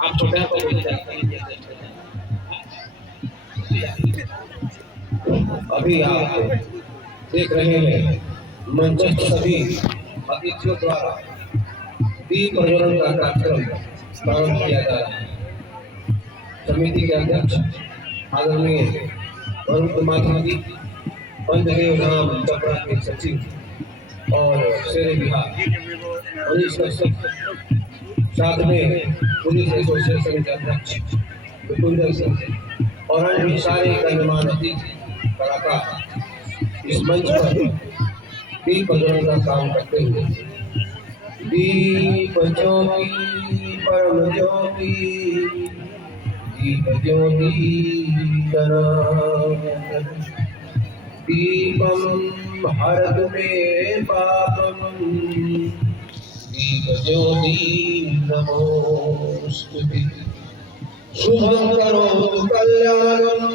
आप छोटे को अभी आप देख रहे हैं मंचस्थ सभी अतिथियों द्वारा दीप प्रज्वलन का कार्यक्रम प्रारंभ किया जा रहा है। समिति के अध्यक्ष आदरणीय वरुण कुमार जी, पंचदेव धाम चपरा के सचिव और शेर बिहार मनीष कश्यप, साथ में पुलिस एसोसिएशन के अध्यक्ष विपुल सिंह और अन्य सारे गणमान्य अतिथि कलाकार इस मंच पर दीप प्रज्वलन का काम करते हुए दीप ज्योति परम ज्योति दीप ज्योति दीपम हरतु मे पापम दीप ज्योति नमोस्तुते शुभं करोतु कल्याणं